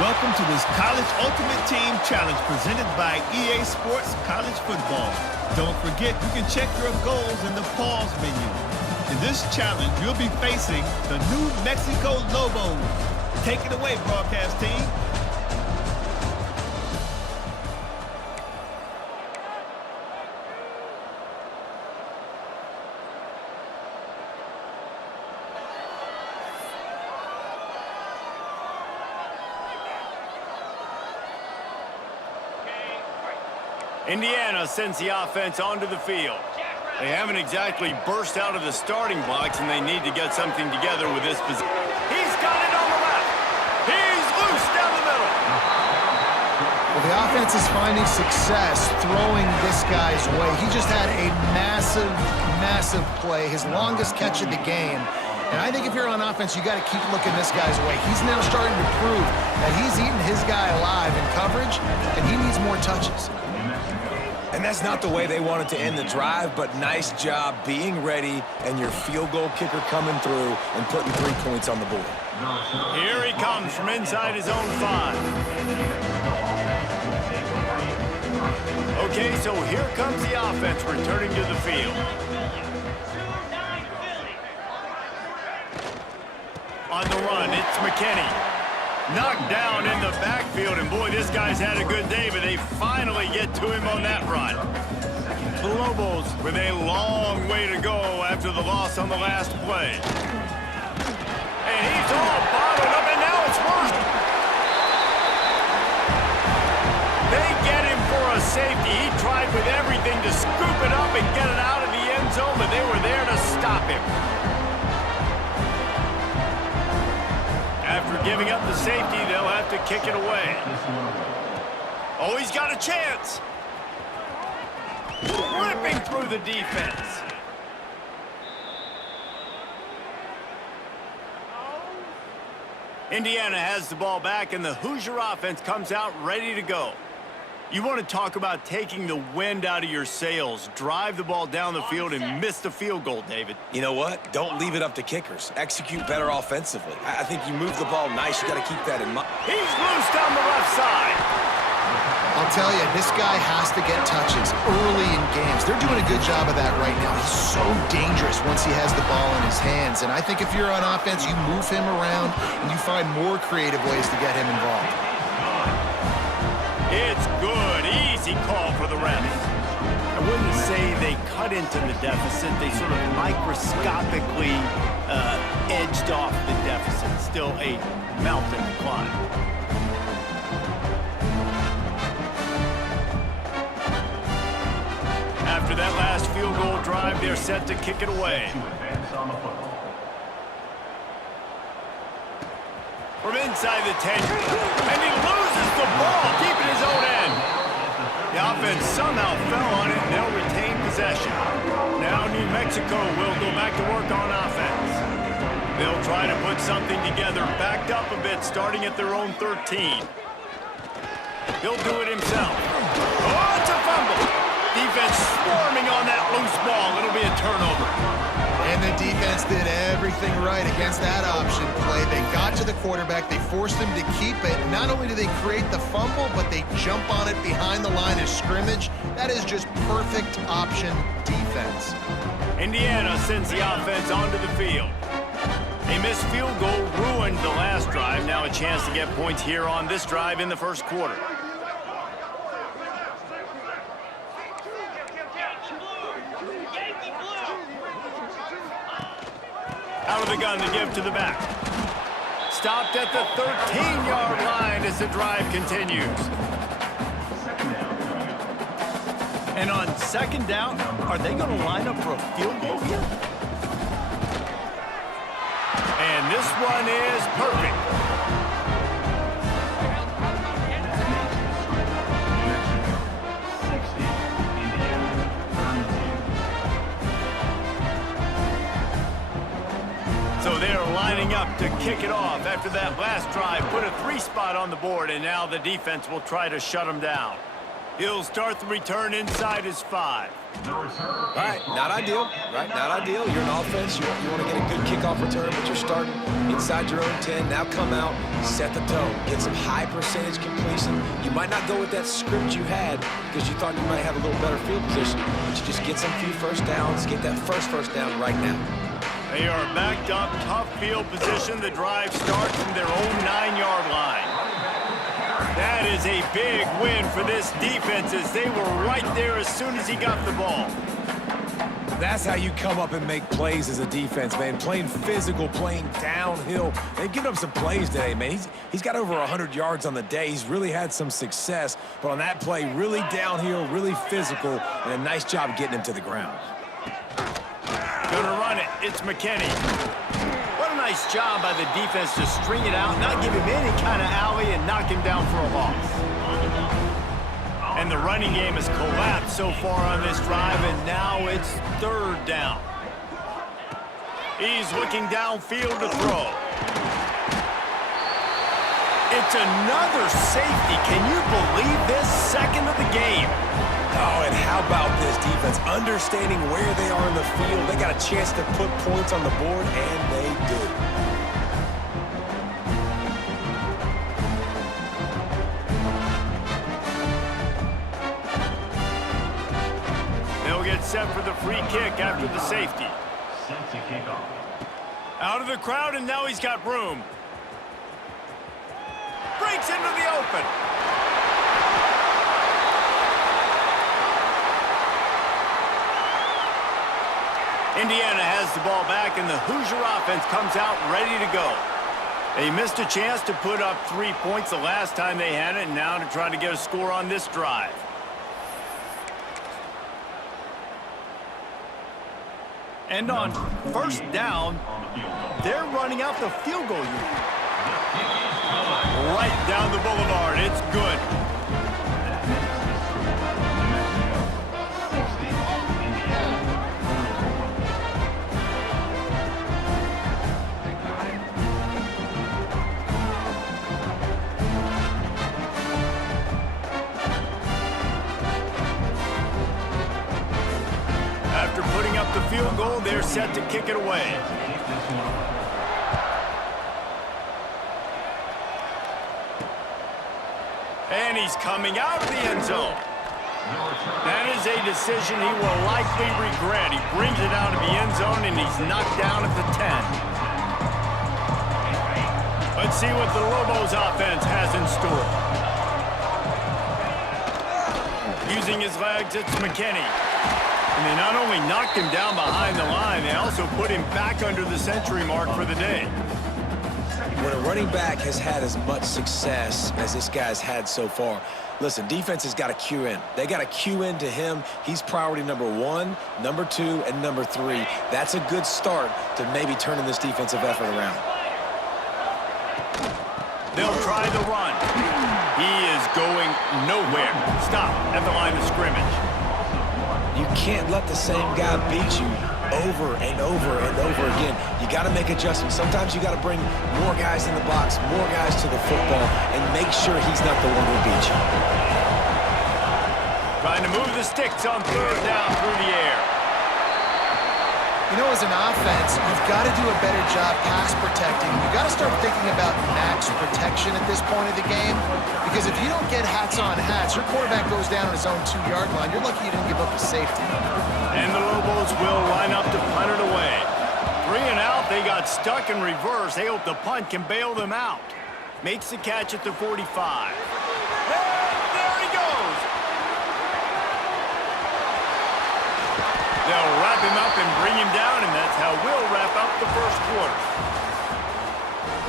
Welcome to this College Ultimate Team Challenge presented by EA Sports College Football. Don't forget, you can check your goals in the pause menu. In this challenge, you'll be facing the New Mexico Lobos. Take it away, broadcast team. Indiana sends the offense onto the field. They haven't exactly burst out of the starting blocks, and they need to get something together with this position. He's got it on the left. He's loose down the middle. Well, the offense is finding success throwing this guy's way. He just had a massive play, his longest catch of the game. And I think if you're on offense, you got to keep looking this guy's way. He's now starting to prove that he's eating his guy alive in coverage, and he needs more touches. And that's not the way they wanted to end the drive, but nice job being ready and your field goal kicker coming through and putting 3 points on the board. Here he comes from inside his own 5. Okay, so here comes the offense returning to the field. On the run, it's McKinney. Knocked down in the backfield, and boy, this guy's had a good day, but they finally get to him on that run. The Lobos with a long way to go after the loss on the last play. And he's all bottled up, and now it's worse. They get him for a safety. He tried with everything to scoop it up and get it out of the end zone, but they were there to stop him. After giving up the safety, they'll have to kick it away. Oh, he's got a chance. Ripping through the defense. Indiana has the ball back, and the Hoosier offense comes out ready to go. You want to talk about taking the wind out of your sails. Drive the ball down the field and miss the field goal, David. You know what? Don't leave it up to kickers. Execute better offensively. I think you move the ball nice. You got to keep that in mind. He's loose down the left side. I'll tell you, this guy has to get touches early in games. They're doing a good job of that right now. He's so dangerous once he has the ball in his hands. And I think if you're on offense, you move him around and you find more creative ways to get him involved. It's good. Easy call for the refs. I wouldn't say they cut into the deficit. They sort of microscopically edged off the deficit. Still a mountain to climb. After that last field goal drive, they're set to kick it away. From inside the 10, and he loses the ball, keeping his own end. The offense somehow fell on it, and they'll retain possession. Now New Mexico will go back to work on offense. They'll try to put something together, backed up a bit, starting at their own 13. He'll do it himself. Oh, it's a fumble. Defense swarming on that loose ball. It'll be a turnover. And the defense did everything right against that option play. They got to the quarterback. They forced him to keep it. Not only do they create the fumble, but they jump on it behind the line of scrimmage. That is just perfect option defense. Indiana sends the offense onto the field. A missed field goal ruined the last drive. Now a chance to get points here on this drive in the first quarter. Out of the gun to give to the back. Stopped at the 13-yard line as the drive continues. And on second down, are they going to line up for a field goal here? And this one is perfect. So they're lining up to kick it off after that last drive. Put a 3 spot on the board, and now the defense will try to shut them down. He'll start the return inside his 5. All right, not ideal, right? Not ideal. You're an offense. You want to get a good kickoff return, but you're starting inside your own 10. Now come out, set the tone, get some high percentage completion. You might not go with that script you had because you thought you might have a little better field position, but you just get some few first downs, get that first down right now. They are backed up, tough field position. The drive starts from their own 9-yard line. That is a big win for this defense as they were right there as soon as he got the ball. That's how you come up and make plays as a defense, man. Playing physical, playing downhill. They've given up some plays today, man. He's got over 100 yards on the day. He's really had some success. But on that play, really downhill, really physical, and a nice job getting him to the ground. Gonna run it. It's McKinney. What a nice job by the defense to string it out, not give him any kind of alley, and knock him down for a loss. And the running game has collapsed so far on this drive, and now it's 3rd down. He's looking downfield to throw. It's another safety. Can you believe this? 2nd of the game. Oh, and how about this defense? Understanding where they are in the field. They got a chance to put points on the board, and they do. They'll get set for the free kick after the safety. Out of the crowd, and now he's got room. Breaks into the open. Indiana has the ball back, and the Hoosier offense comes out ready to go. They missed a chance to put up 3 points the last time they had it, and now to try to get a score on this drive. And on 1st down, they're running out the field goal unit. Right down the boulevard. It's good. After putting up the field goal, they're set to kick it away. And he's coming out of the end zone. That is a decision he will likely regret. He brings it out of the end zone, and he's knocked down at the 10. Let's see what the Lobos offense has in store. Using his legs, it's McKinney. And they not only knocked him down behind the line, they also put him back under the century mark for the day. When a running back has had as much success as this guy's had so far, listen, defense has got to cue in. They got to cue in to him. He's priority number 1, number 2, and number 3. That's a good start to maybe turning this defensive effort around. They'll try the run. He is going nowhere. Stop at the line of scrimmage. You can't let the same guy beat you over and over and over again. You got to make adjustments. Sometimes you got to bring more guys in the box, more guys to the football, and make sure he's not the one who beats you. Trying to move the sticks on 3rd down through the air. You know, as an offense, you've got to do a better job pass protecting. You've got to start thinking about max protection at this point of the game, because if you don't get hats on hats, your quarterback goes down on his own 2-yard line. You're lucky you didn't give up a safety. And the Lobos will line up to punt it away. 3 and out, they got stuck in reverse. They hope the punt can bail them out. Makes the catch at the 45. And there he goes. They'll wrap him up and bring him down, and that's how we'll wrap up the 1st quarter.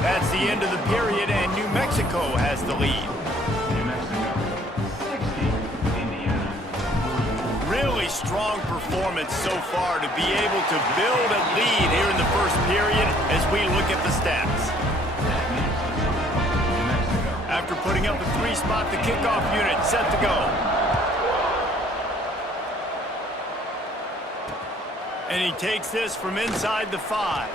That's the end of the period, and New Mexico has the lead. Really strong performance so far to be able to build a lead here in the 1st period as we look at the stats. After putting up a 3-spot, the kickoff unit set to go. And he takes this from inside the 5.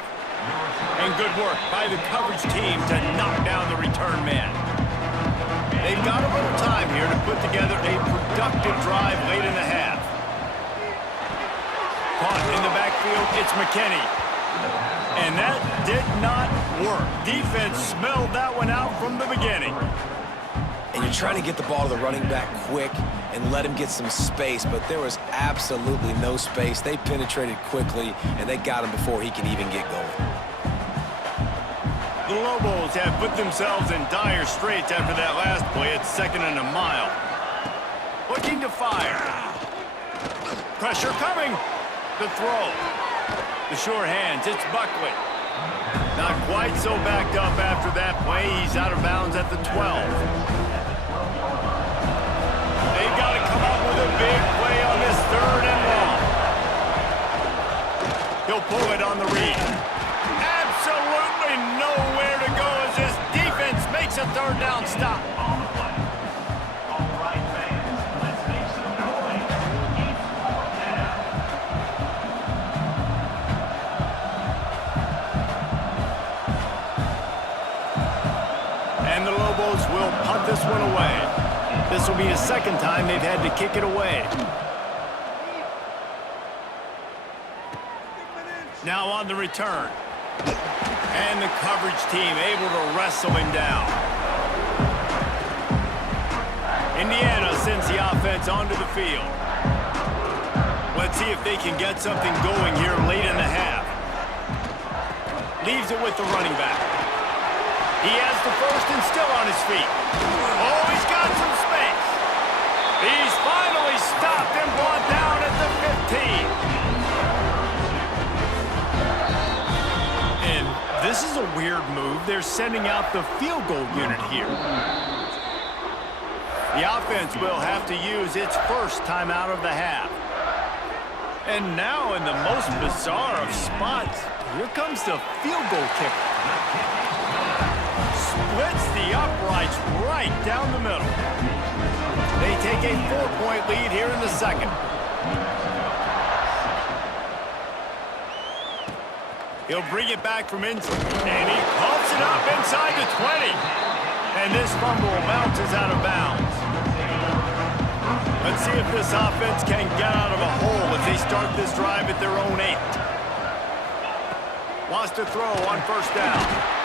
And good work by the coverage team to knock down the return man. They've got a little time here to put together a productive drive late in the half. punt in the backfield. It's McKinney. And that did not work. Defense smelled that one out from the beginning. And you're trying to get the ball to the running back quick and let him get some space, but there was absolutely no space. They penetrated quickly, and they got him before he could even get going. The Lobos have put themselves in dire straits after that last play. It's 2nd and a mile. Looking to fire. Pressure coming. The throw. The sure hands. It's Buckley. Not quite so backed up after that play. He's out of bounds at the 12. They've got to come up with a big play on this 3rd and long. He'll pull it on the read. Absolutely nowhere to go as this defense makes a 3rd down stop. And the Lobos will punt this one away. This will be the 2nd time they've had to kick it away. Now on the return. And the coverage team able to wrestle him down. Indiana sends the offense onto the field. Let's see if they can get something going here late in the half. Leaves it with the running back. He has the 1st and still on his feet. Oh, he's got some space. He's finally stopped and brought down at the 15. And this is a weird move. They're sending out the field goal unit here. The offense will have to use its 1st timeout of the half. And now in the most bizarre of spots, here comes the field goal kicker. Splits the uprights right down the middle. They take a 4-point lead here in the 2nd. He'll bring it back from inside, and he pumps it up inside the 20. And this fumble bounces out of bounds. Let's see if this offense can get out of a hole as they start this drive at their own 8. Wants to throw on 1st down.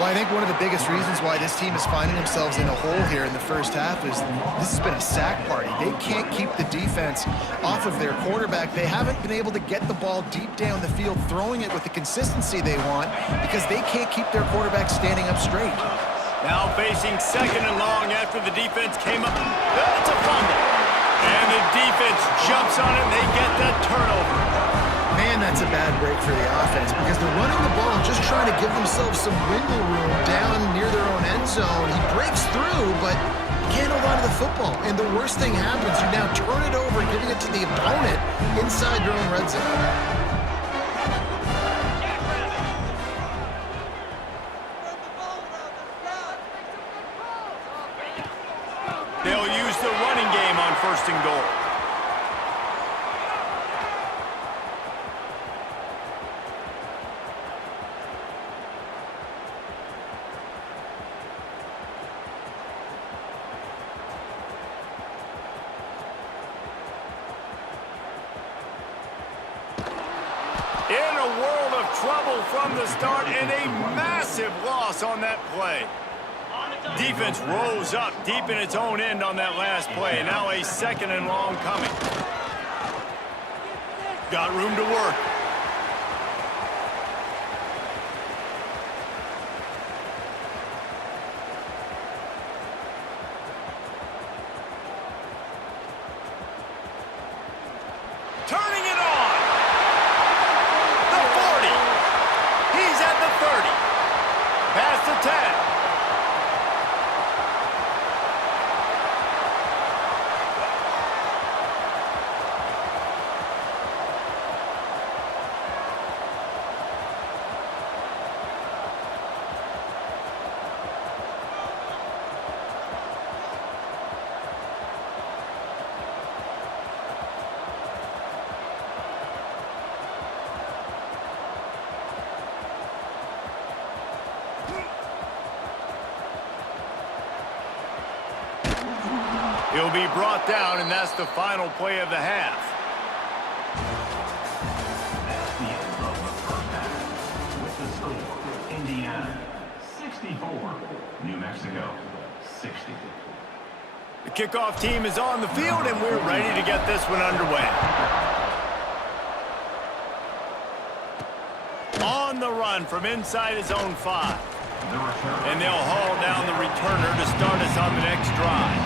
Well, I think one of the biggest reasons why this team is finding themselves in a hole here in the 1st half is this has been a sack party. They can't keep the defense off of their quarterback. They haven't been able to get the ball deep down the field, throwing it with the consistency they want because they can't keep their quarterback standing up straight. Now facing 2nd and long after the defense came up. That's a fumble. And the defense jumps on it and they get that turnover. Man, that's a bad break for the offense because they're running the ball and just trying to give themselves some wiggle room down near their own end zone. He breaks through, but can't hold on to the football. And the worst thing happens, you now turn it over, giving it to the opponent inside your own red zone. They'll use the running game on 1st and goal. In a world of trouble from the start and a massive loss on that play. Defense rose up deep in its own end on that last play. Now a 2nd and long coming. Got room to work. Turning it on. The 40. He's at the 30. Past the 10. He'll be brought down, and that's the final play of the half. New Mexico, 60. The kickoff team is on the field, and we're ready to get this one underway. On the run from inside his own 5. And they'll haul down the returner to start us on the next drive.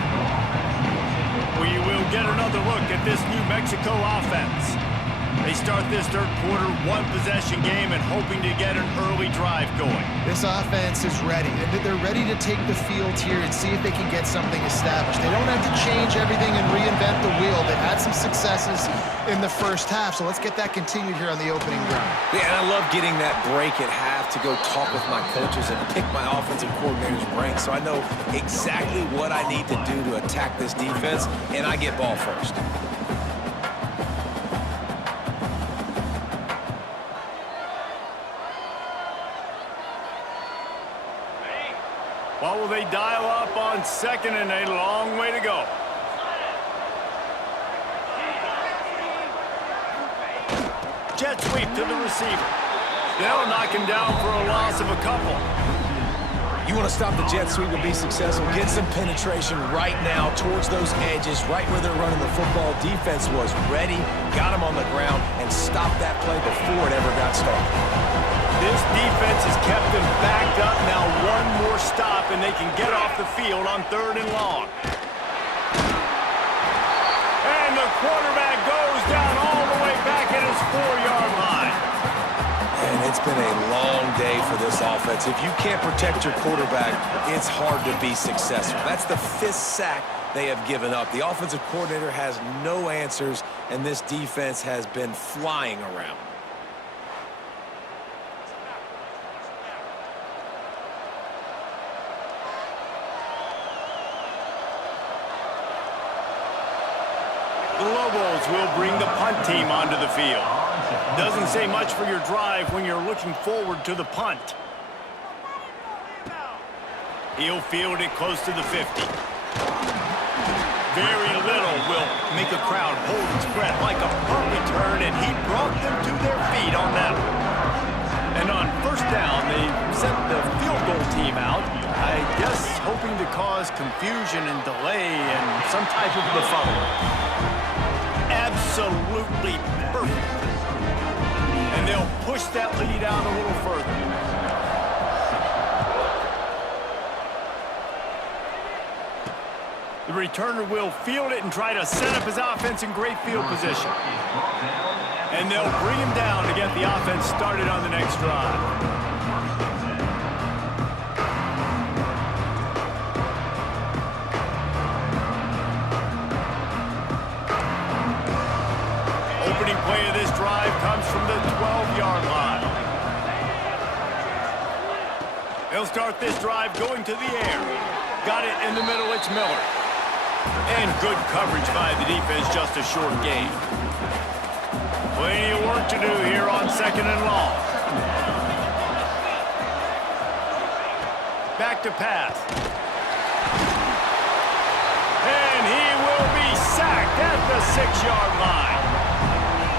We will get another look at this New Mexico offense. They start this third quarter one-possession game and hoping to get an early drive going. This offense is ready. They're ready to take the field here and see if they can get something established. They don't have to change everything and reinvent the wheel. They've had some successes in the first half, so let's get that continued here on the opening drive. Yeah, and I love getting that break at half to go talk with my coaches and pick my offensive coordinator's brain so I know exactly what I need to do to attack this defense, and I get ball first. What will they dial up on second, and a long way to go. Jet sweep to the receiver. They'll knock him down for a loss of a couple. You want to stop the jet sweep and be successful, get some penetration right now towards those edges, right where they're running the football. Defense was ready, got him on the ground, and stopped that play before it ever got started. This defense has kept them backed up. Now one more stop, and they can get off the field on 3rd and long. And the quarterback goes down all the way back at his 4-yard line. And it's been a long day for this offense. If you can't protect your quarterback, it's hard to be successful. That's the 5th sack they have given up. The offensive coordinator has no answers, and this defense has been flying around. The Lobos will bring the punt team onto the field. Doesn't say much for your drive when you're looking forward to the punt. He'll field it close to the 50. Very little will make a crowd hold its breath like a punt return, and he brought them to their feet on that one. And on 1st down, they sent the field goal team out, I guess hoping to cause confusion and delay and some type of befuddlement. Absolutely perfect. And they'll push that lead out a little further. The returner will field it and try to set up his offense in great field position. And they'll bring him down to get the offense started on the next drive. Opening play of this drive comes from the 12-yard line. They'll start this drive going to the air. Got it in the middle, it's Miller. And good coverage by the defense, just a short gain. Plenty of work to do here on 2nd and long. Back to pass. And he will be sacked at the 6-yard line.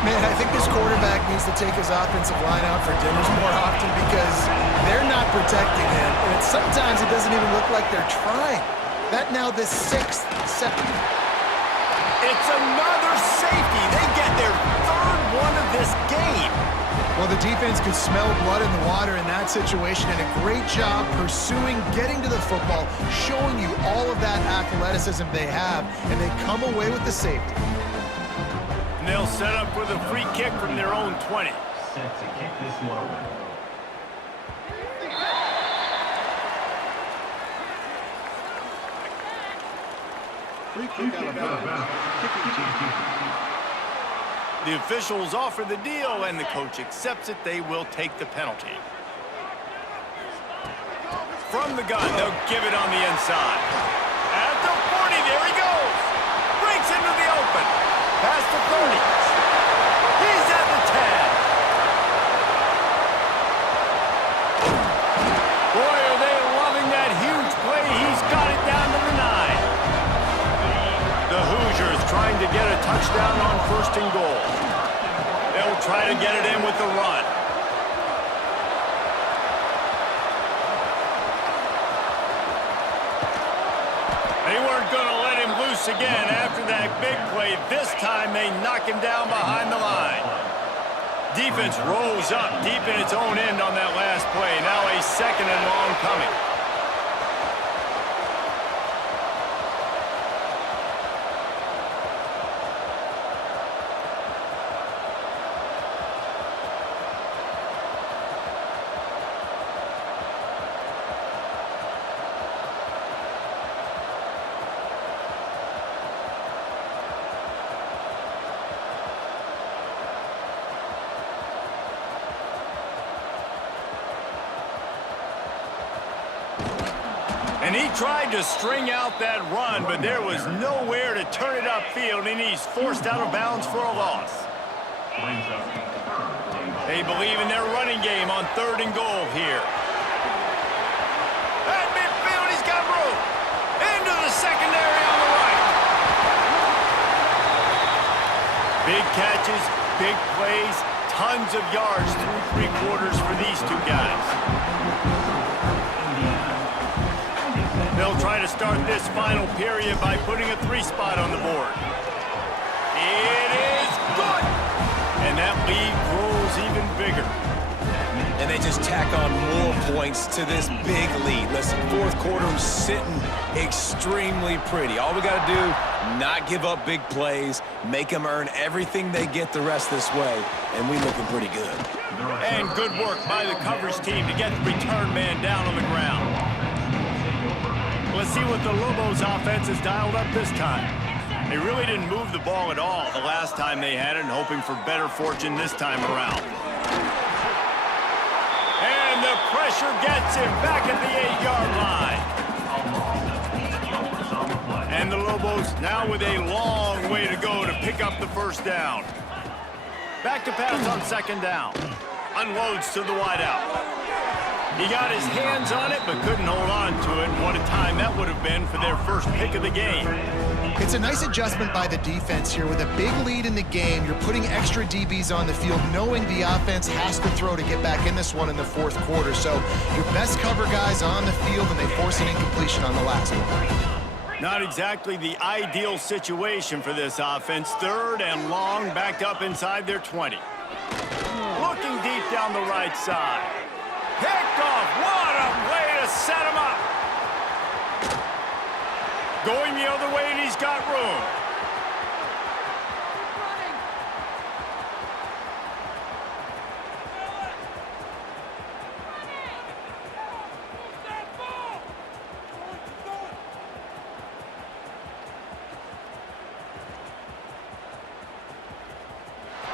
Man, I think this quarterback needs to take his offensive line out for dinners more often because they're not protecting him. And sometimes it doesn't even look like they're trying. That now this 6th second. It's another safety. They get their 3rd one of this game. Well, the defense could smell blood in the water in that situation, and a great job pursuing, getting to the football, showing you all of that athleticism they have, and they come away with the safety. And they'll set up with a free kick from their own 20. Set to kick this one away. Free kick out of bounds. Kicking team. The officials offer the deal, and the coach accepts it. They will take the penalty. From the gun, they'll give it on the inside. At the 40, there he goes. Breaks into the open. Past the 30. He's at the 10. Boy, are they loving that huge play. He's got it down to the 9. The Hoosiers trying to get a touchdown on 1st and goal. They'll try to get it in with the run. close again after that big play. This time they knock him down behind the line. Defense rolls up deep in its own end on that last play. Now a 2nd and long coming. And he tried to string out that run, but there was nowhere to turn it upfield, and he's forced out of bounds for a loss. They believe in their running game on 3rd and goal here. At midfield, he's got room. Into the secondary on the right. Big catches, big plays, tons of yards through 3 quarters for these two guys. They'll try to start this final period by putting a 3-spot on the board. It is good! And that lead grows even bigger. And they just tack on more points to this big lead. Listen, 4th quarter was sitting extremely pretty. All we got to do, not give up big plays, make them earn everything they get the rest this way, and we looking pretty good. And good work by the coverage team to get the return man down on the ground. Let's see what the Lobos offense has dialed up this time. They really didn't move the ball at all the last time they had it, and hoping for better fortune this time around. And the pressure gets him back at the 8-yard line. And the Lobos now with a long way to go to pick up the 1st down. Back to pass on 2nd down. Unloads to the wideout. He got his hands on it, but couldn't hold on to it. What a time that would have been for their 1st pick of the game. It's a nice adjustment by the defense here. With a big lead in the game, you're putting extra DBs on the field, knowing the offense has to throw to get back in this one in the 4th quarter. So your best cover guys on the field, and they force an incompletion on the last one. Not exactly the ideal situation for this offense. 3rd and long, backed up inside their 20. Looking deep down the right side. Picked off. What a way to set him up. Going the other way, and he's got room.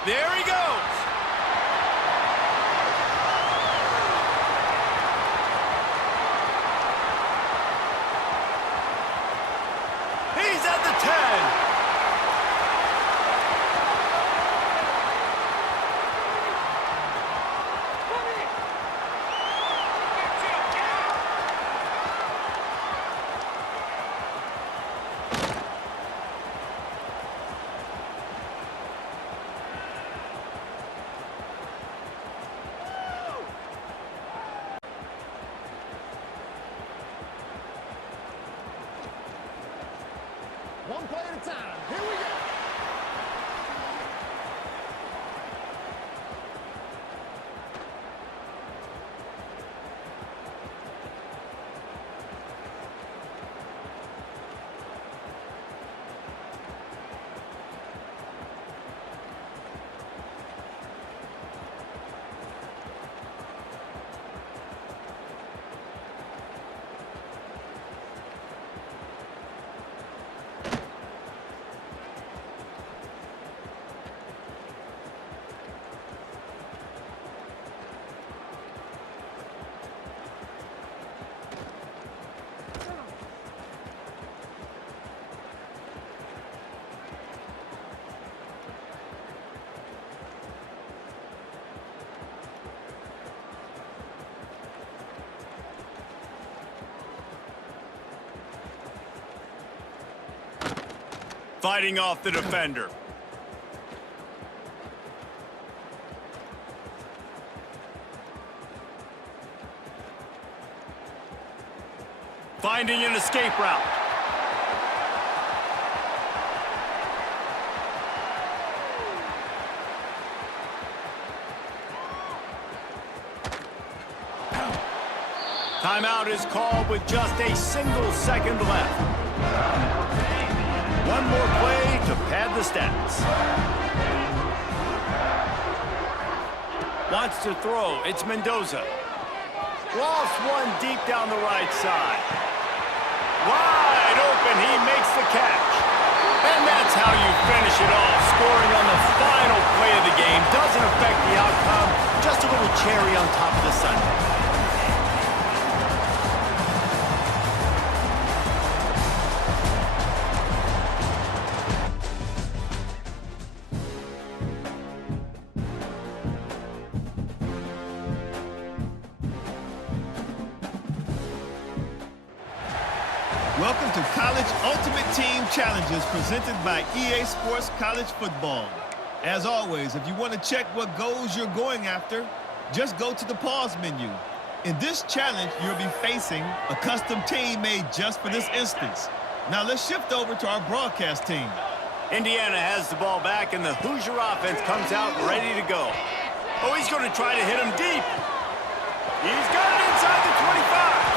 There he goes. He's at the 10. One play at a time. Here we go. Fighting off the defender. Finding an escape route. Timeout is called with just a single second left. One more play to pad the stats. Wants to throw. It's Mendoza. Lost one deep down the right side. Wide open. He makes the catch. And that's how you finish it off. Scoring on the final play of the game doesn't affect the outcome. Just a little cherry on top of the sundae. Welcome to College Ultimate Team Challenges presented by EA Sports College Football. As always, if you want to check what goals you're going after, just go to the pause menu. In this challenge, you'll be facing a custom team made just for this instance. Now let's shift over to our broadcast team. Indiana has the ball back, and the Hoosier offense comes out ready to go. Oh, he's going to try to hit him deep. He's got it inside the 25.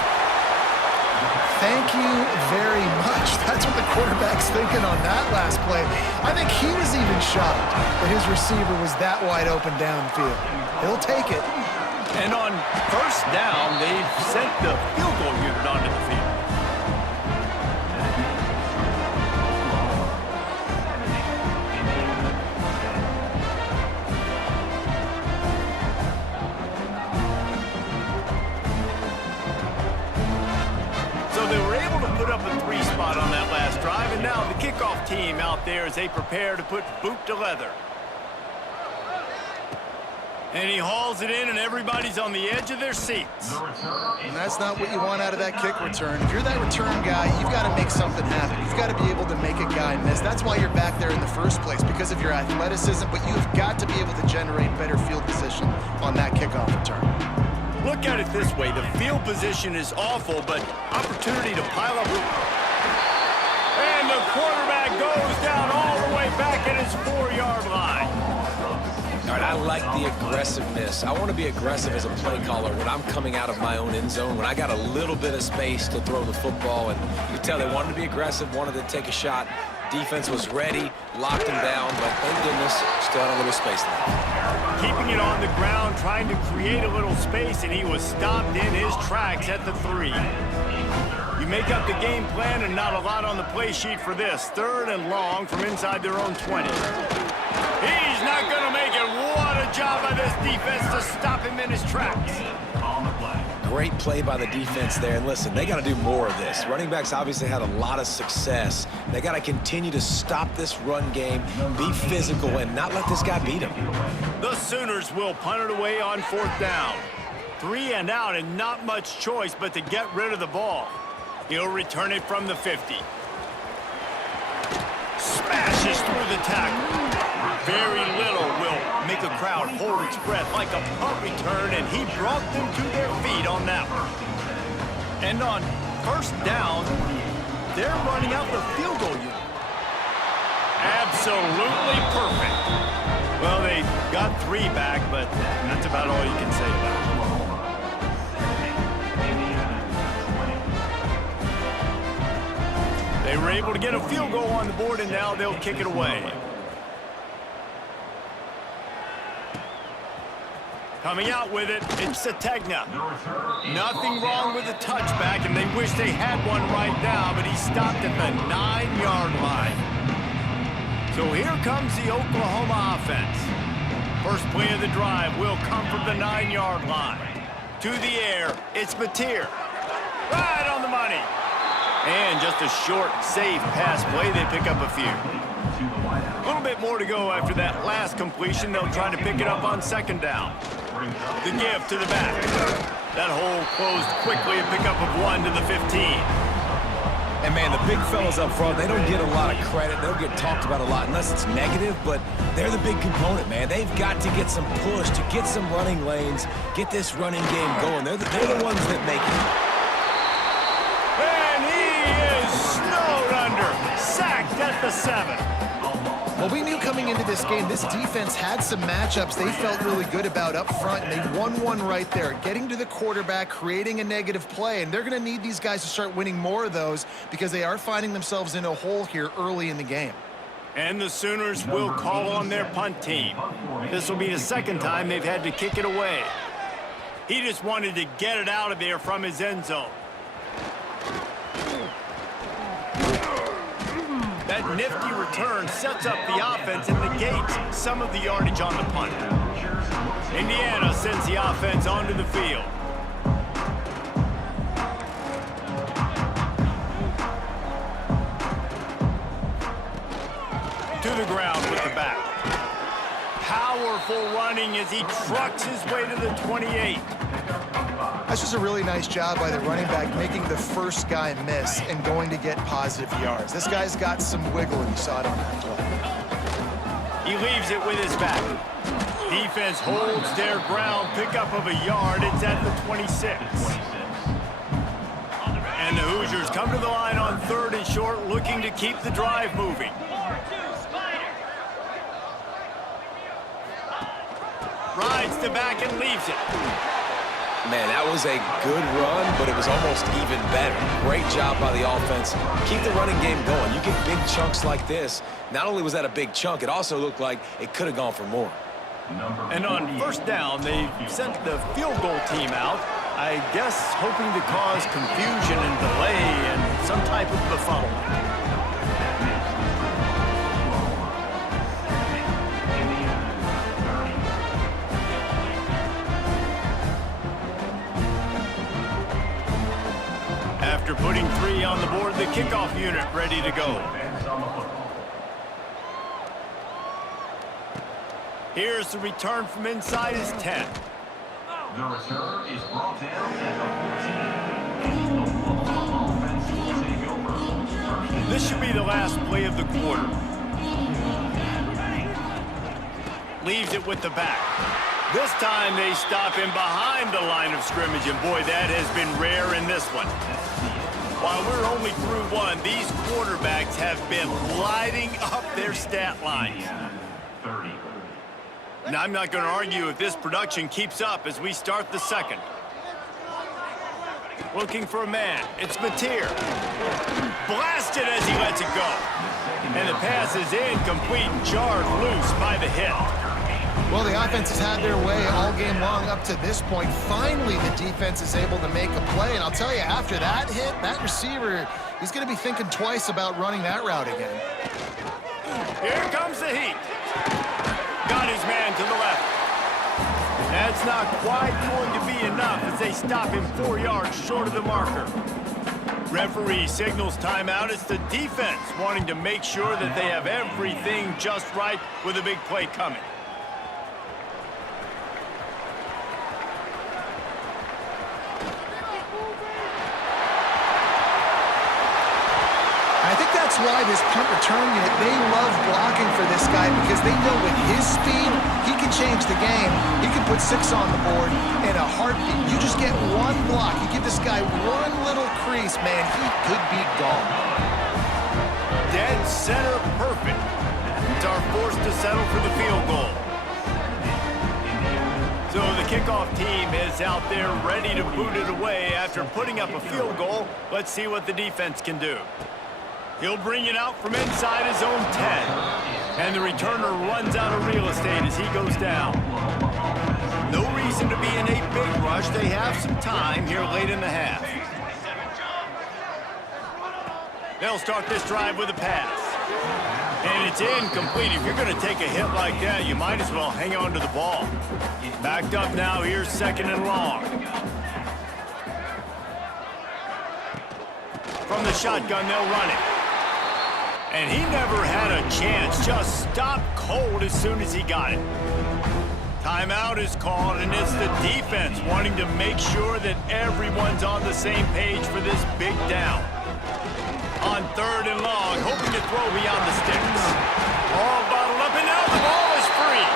Thank you very much. That's what the quarterback's thinking on that last play. I think he was even shocked that his receiver was that wide open downfield. He'll take it. And on first down, they've sent the field goal unit onto the field. Spot on that last drive, and now the kickoff team out there as they prepare to put boot to leather. And he hauls it in, and everybody's on the edge of their seats. And that's not what you want out of that kick return. If you're that return guy, you've got to make something happen. You've got to be able to make a guy miss. That's why you're back there in the first place, because of your athleticism, but you've got to be able to generate better field position on that kickoff return. Look at it this way. The field position is awful, but opportunity to pile up. And the quarterback goes down all the way back at his 4-yard line. All right, I like the aggressiveness. I want to be aggressive as a play caller when I'm coming out of my own end zone, when I got a little bit of space to throw the football. And you can tell they wanted to be aggressive, wanted to take a shot. Defense was ready, locked him down, but thank goodness, still had a little space left. Keeping it on the ground, trying to create a little space, and he was stopped in his tracks at the 3. You make up the game plan, and not a lot on the play sheet for this. 3rd and long from inside their own 20. He's not going to make it. What a job by this defense to stop him in his tracks. Great play by the defense there. And listen, they got to do more of this. Running backs obviously had a lot of success. They got to continue to stop this run game, be physical, and not let this guy beat him. The Sooners will punt it away on 4th down. 3 and out, and not much choice but to get rid of the ball. He'll return it from the 50. Smashes through the tackle. Very little will make a crowd hold its breath like a punt return, and he brought them to their feet on that one. And on 1st down, they're running out the field goal unit. Absolutely perfect. Well, they got 3 back, but that's about all you can say about it. They were able to get a field goal on the board, and now they'll kick it away. Coming out with it, it's Sategna. Nothing wrong with the touchback, and they wish they had one right now, but he stopped at the 9-yard line. So here comes the Oklahoma offense. First play of the drive will come from the 9-yard line. To the air, it's Mateer. Right on the money. And just a short, safe pass play. They pick up a few. A little bit more to go after that last completion. They'll try to pick it up on 2nd down. The give to the back. That hole closed quickly. A pickup of 1 to the 15. And, man, the big fellas up front, they don't get a lot of credit. They'll get talked about a lot unless it's negative, but they're the big component, man. They've got to get some push, to get some running lanes, get this running game going. They're the ones that make it. And he is snowed under. Sacked at the 7. Well, we knew coming into this this game, this defense had some matchups they felt really good about up front, and they won one right there, getting to the quarterback, creating a negative play, and they're going to need these guys to start winning more of those because they are finding themselves in a hole here early in the game. And the Sooners will call on their punt team. This will be the second time they've had to kick it away. He just wanted to get it out of there from his end zone. That nifty return sets up the offense and negates some of the yardage on the punt. Indiana sends the offense onto the field. To the ground with the back. Powerful running as he trucks his way to the 28. That's just a really nice job by the running back, making the first guy miss and going to get positive yards. This guy's got some wiggle, and you saw it on that play. He leaves it with his back. Defense holds their ground, pickup of a yard. It's at the 26. And the Hoosiers come to the line on 3rd and short, looking to keep the drive moving. Rides the back and leaves it. Man, that was a good run, but it was almost even better. Great job by the offense. Keep the running game going. You get big chunks like this. Not only was that a big chunk, it also looked like it could have gone for more. And on 1st down, they sent the field goal team out, I guess hoping to cause confusion and delay and some type of befuddlement. After putting 3 on the board, the kickoff unit ready to go. Here's the return from inside his 10. The return is brought down at the 14. Offense will take over. This should be the last play of the quarter. Leaves it with the back. This time they stop him behind the line of scrimmage, and boy, that has been rare in this one. While we're only through one, these quarterbacks have been lighting up their stat lines. Now, I'm not going to argue if this production keeps up as we start the second. Looking for a man. It's Mateer. Blasted as he lets it go. And the pass is incomplete, jarred loose by the hit. Well, the offense has had their way all game long up to this point. Finally, the defense is able to make a play. And I'll tell you, after that hit, that receiver, he's going to be thinking twice about running that route again. Here comes the heat. Got his man to the left. That's not quite going to be enough as they stop him 4 yards short of the marker. Referee signals timeout. It's the defense wanting to make sure that they have everything just right with a big play coming. I think that's why this punt return unit, they love blocking for this guy because they know with his speed, he can change the game. He can put 6 on the board in a heartbeat. You just get one block. You give this guy one little crease, man, he could be gone. Dead center perfect. It's our forced to settle for the field goal. So the kickoff team is out there ready to boot it away after putting up a field goal. Let's see what the defense can do. He'll bring it out from inside his own 10. And the returner runs out of real estate as he goes down. No reason to be in a big rush. They have some time here late in the half. They'll start this drive with a pass. And it's incomplete. If you're going to take a hit like that, you might as well hang on to the ball. Backed up now. Here's 2nd and long. From the shotgun, they'll run it. And he never had a chance. Just stopped cold as soon as he got it. Timeout is called, and it's the defense wanting to make sure that everyone's on the same page for this big down. On 3rd and long, hoping to throw beyond the sticks. All bottled up, and now the ball is free.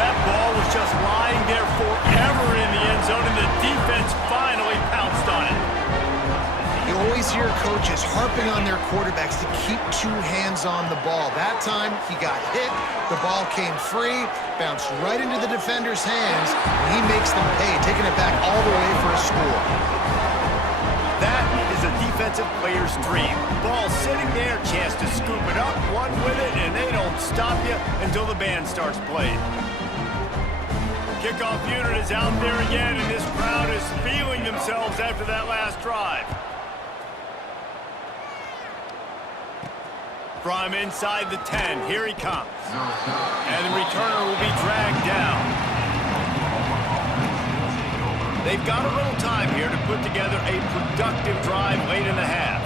That ball was just lying there forever in the end zone, and the defense finally pounced on it. You always hear hear coaches harping on their quarterbacks to keep 2 hands on the ball. That time, he got hit, the ball came free, bounced right into the defender's hands, and he makes them pay, taking it back all the way for a score. That is a defensive player's dream. Ball sitting there, chance to scoop it up, run with it, and they don't stop you until the band starts playing. Kickoff unit is out there again, and this crowd is feeling themselves after that last drive. From inside the 10, here he comes. And the returner will be dragged down. They've got a little time here to put together a productive drive late in the half.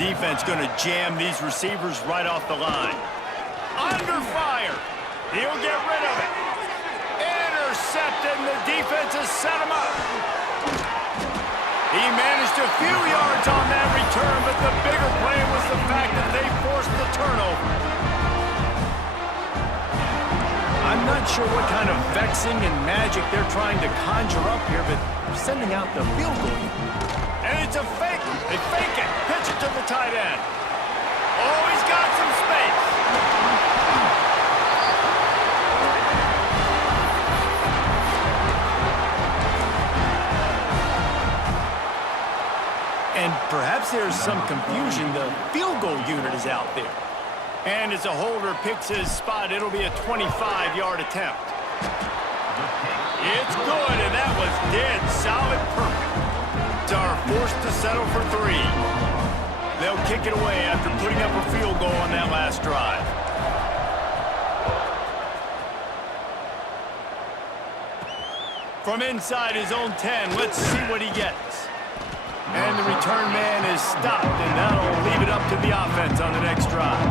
Defense going to jam these receivers right off the line. Under fire. He'll get rid of it. Intercepted, and the defense has set him up. He managed a few yards on that return, but the bigger play was the fact that they forced the turnover. I'm not sure what kind of vexing and magic they're trying to conjure up here, but they're sending out the field goal. And it's a fake. They fake it. Pitch it to the tight end. Oh, he's got some space. And perhaps there's some confusion. The field goal unit is out there. And as a holder picks his spot, it'll be a 25-yard attempt. It's good, and that was dead solid perfect. Are forced to settle for 3. They'll kick it away after putting up a field goal on that last drive. From inside his own 10, let's see what he gets. And the return man is stopped, and that'll leave it up to the offense on the next drive.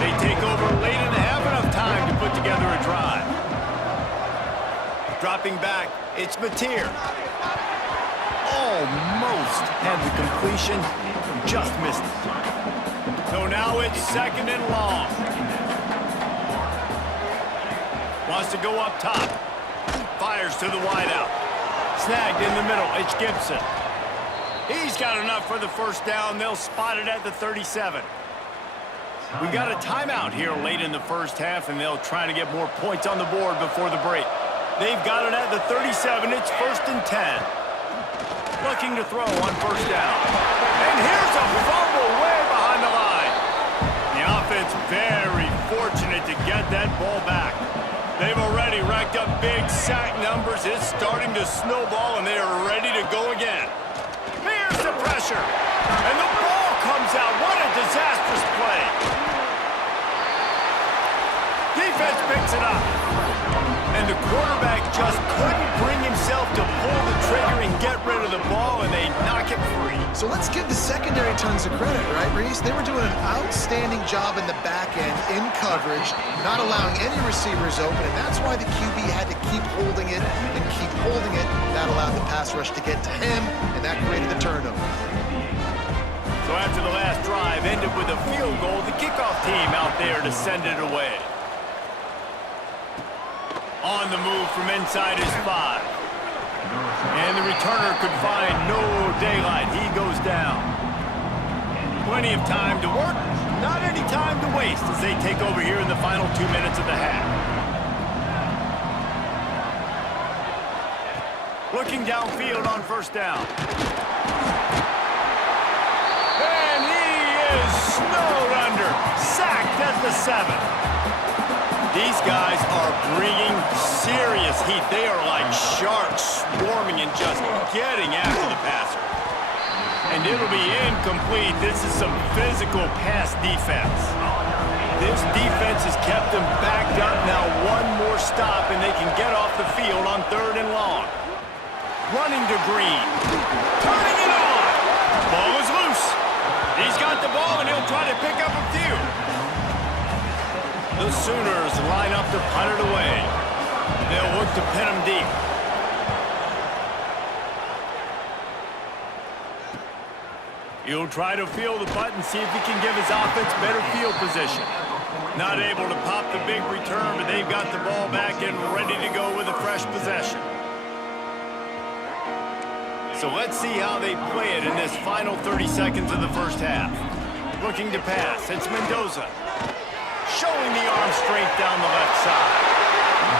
They take over late in the half, enough time to put together a drive. Dropping back, it's Mateer. Almost had the completion, just missed it. So now it's 2nd and long. Wants to go up top. Fires to the wideout. Snagged in the middle, it's Gibson. He's got enough for the first down. They'll spot it at the 37. We got a timeout here late in the first half, and they'll try to get more points on the board before the break. They've got it at the 37. It's 1st and 10. Looking to throw on first down. And here's a fumble way behind the line. The offense very fortunate to get that ball back. They've already racked up big sack numbers. It's starting to snowball, and they are ready to go again. Here's the pressure. And the ball comes out. What a disastrous play. Defense picks it up. And the quarterback just couldn't bring himself to pull the trigger and get rid of the ball, and they knock it free. So let's give the secondary tons of credit, right, Reese? They were doing an outstanding job in the back end, in coverage, not allowing any receivers open, and that's why the QB had to keep holding it and keep holding it. That allowed the pass rush to get to him, and that created the turnover. So after the last drive ended with a field goal, the kickoff team out there to send it away. On the move from inside his 5. And the returner could find no daylight. He goes down. Plenty of time to work, not any time to waste as they take over here in the final 2 minutes of the half. Looking downfield on first down. And he is snowed under. Sacked at the 7. These guys are bringing serious heat. They are like sharks swarming and just getting after the passer. And it'll be incomplete. This is some physical pass defense. This defense has kept them backed up. Now one more stop and they can get off the field on 3rd and long. Running to Green. Turning it on. Ball is loose. He's got the ball and he'll try to pick up a few. The Sooners line up to punt it away. They'll look to pin him deep. He'll try to field the punt and see if he can give his offense better field position. Not able to pop the big return, but they've got the ball back and ready to go with a fresh possession. So let's see how they play it in this final 30 seconds of the first half. Looking to pass, it's Mendoza. Showing the arm strength down the left side.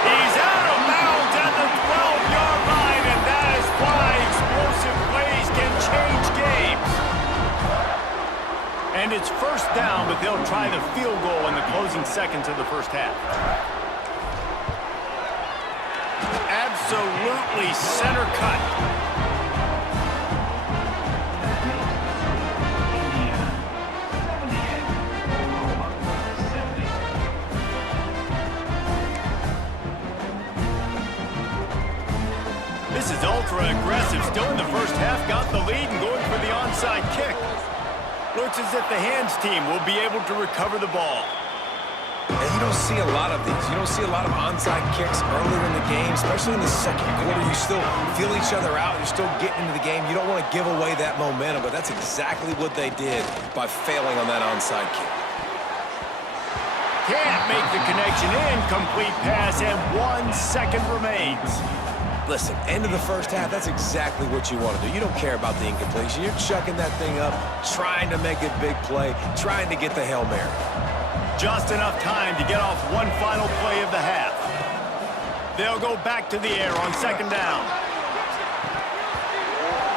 He's out of bounds at the 12-yard line, and that is why explosive plays can change games. And it's first down, but they'll try the field goal in the closing seconds of the first half. Absolutely center cut. This is ultra aggressive. Still in the first half, got the lead and going for the onside kick. Looks as if the hands team will be able to recover the ball. And you don't see a lot of these. You don't see a lot of onside kicks earlier in the game, especially in the second quarter. You still feel each other out. You're still getting into the game. You don't want to give away that momentum, but that's exactly what they did by failing on that onside kick. Can't make the connection. Incomplete pass, and 1 second remains. Listen, end of the first half, that's exactly what you want to do. You don't care about the incompletion. You're chucking that thing up, trying to make a big play, trying to get the Hail Mary. Just enough time to get off one final play of the half. They'll go back to the air on second down.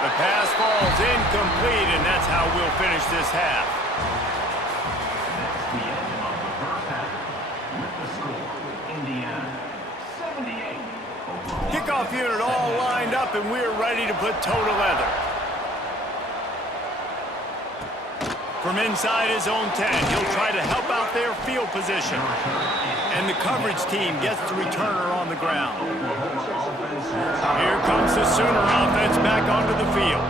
The pass falls incomplete, and that's how we'll finish this half. That's the end of the first half. With the score, Indiana 78. Kickoff unit all lined up, and we're ready to put toe to leather. From inside his own 10, he'll try to help out their field position. And the coverage team gets the returner on the ground. Here comes the Sooner offense back onto the field.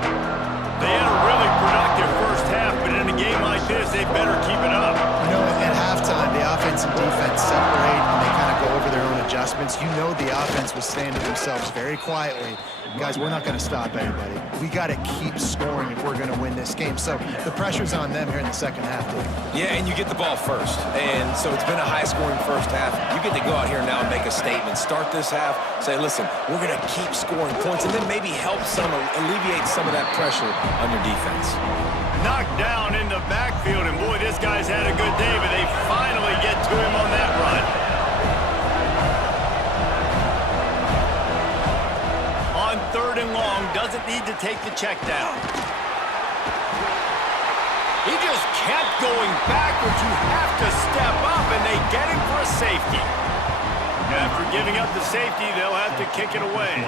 They had a really productive first half, but in a game like this, they better keep it up. You know, at halftime, the offense and defense separate, and they kind of go over their own adjustments. You know the offense was saying to themselves very quietly, guys, we're not going to stop anybody. We got to keep scoring if we're going to win this game. So the pressure's on them here in the second half, dude. Yeah, and you get the ball first. And so it's been a high-scoring first half. You get to go out here now and make a statement. Start this half, say, listen, we're going to keep scoring points, and then maybe help alleviate some of that pressure on your defense. Knocked down in the backfield, and boy, this guy's had a good day, but they finally get to him on that run. On third and long, doesn't need to take the check down. He just kept going backwards. You have to step up, and they get him for a safety. After giving up the safety, they'll have to kick it away.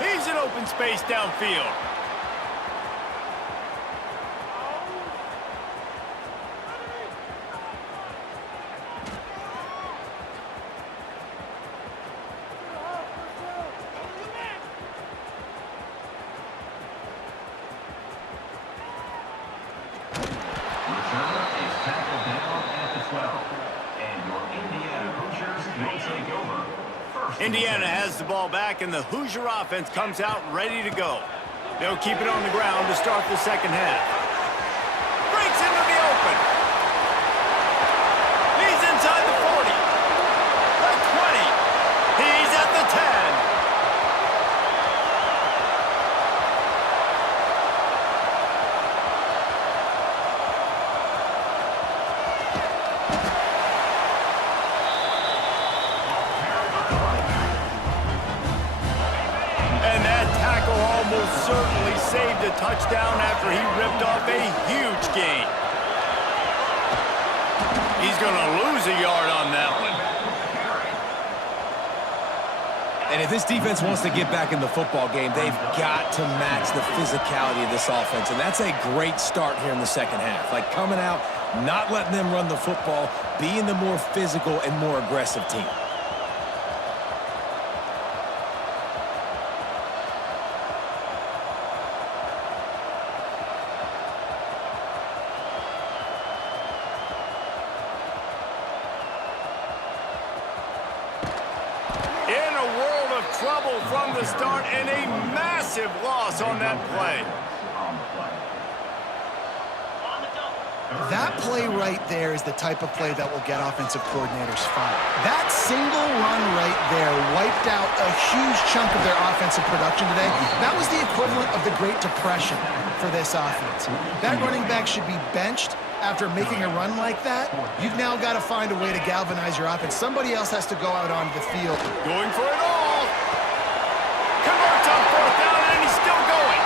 He's in open space downfield. Indiana has the ball back, and the Hoosier offense comes out ready to go. They'll keep it on the ground to start the second half. Breaks into the open. He's inside the 40. The 20. He's at the 10. Almost certainly saved a touchdown after he ripped off a huge gain. He's going to lose a yard on that one. And if this defense wants to get back in the football game, they've got to match the physicality of this offense. And that's a great start here in the second half. Like coming out, not letting them run the football, being the more physical and more aggressive team. Trouble from the start, and a massive loss on that play. That play right there is the type of play that will get offensive coordinators fired. That single run right there wiped out a huge chunk of their offensive production today. That was the equivalent of the Great Depression for this offense. That running back should be benched after making a run like that. You've now got to find a way to galvanize your offense. Somebody else has to go out onto the field. Going for it all. Converts on 4th down, and he's still going.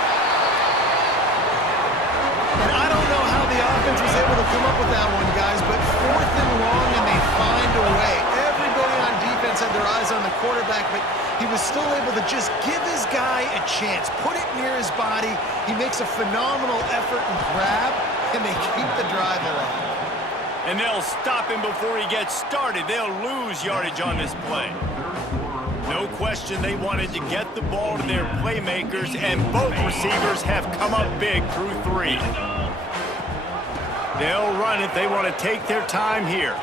And I don't know how the offense was able to come up with that one, guys, but 4th and long, and they find a way. Everybody on defense had their eyes on the quarterback, but he was still able to just give his guy a chance, put it near his body. He makes a phenomenal effort and grab, and they keep the drive alive. And they'll stop him before he gets started. They'll lose yardage on this play. No question they wanted to get the ball to their playmakers, and both receivers have come up big through 3. They'll run it. They want to take their time here.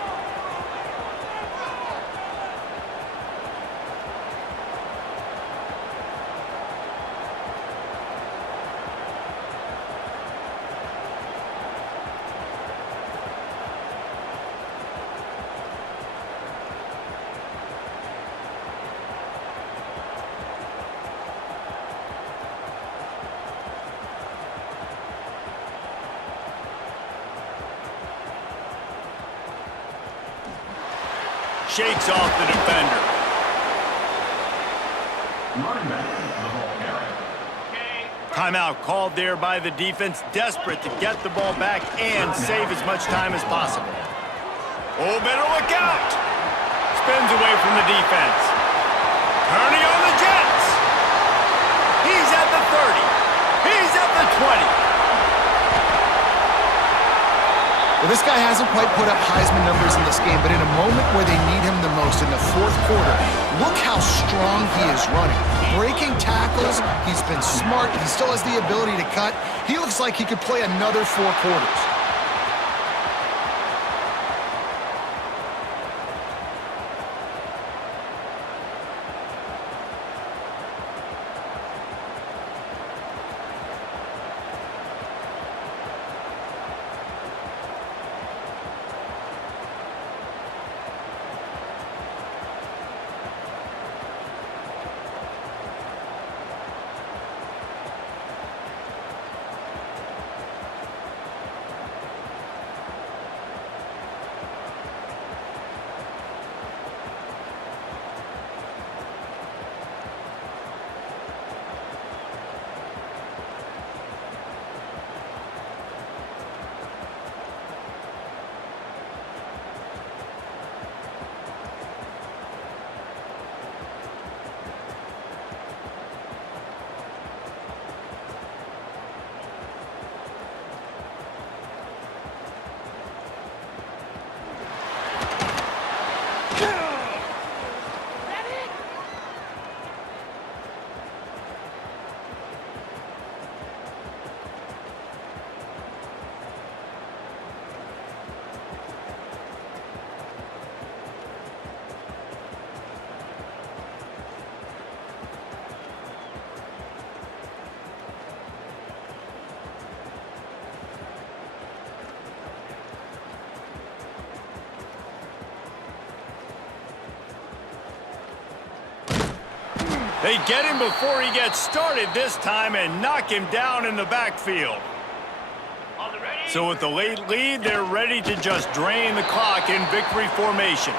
Shakes off the defender. Running back, the ball carrier. Timeout called there by the defense, desperate to get the ball back and save as much time as possible. Oh, better look out! Spins away from the defense. Turning on the Jets. He's at the 30. He's at the 20. Well, this guy hasn't quite put up Heisman numbers in this game, but in a moment where they need him the most, in the 4th quarter, look how strong he is running. Breaking tackles, he's been smart, he still has the ability to cut. He looks like he could play another 4 quarters. They get him before he gets started this time and knock him down in the backfield. So with the late lead, they're ready to just drain the clock in victory formation.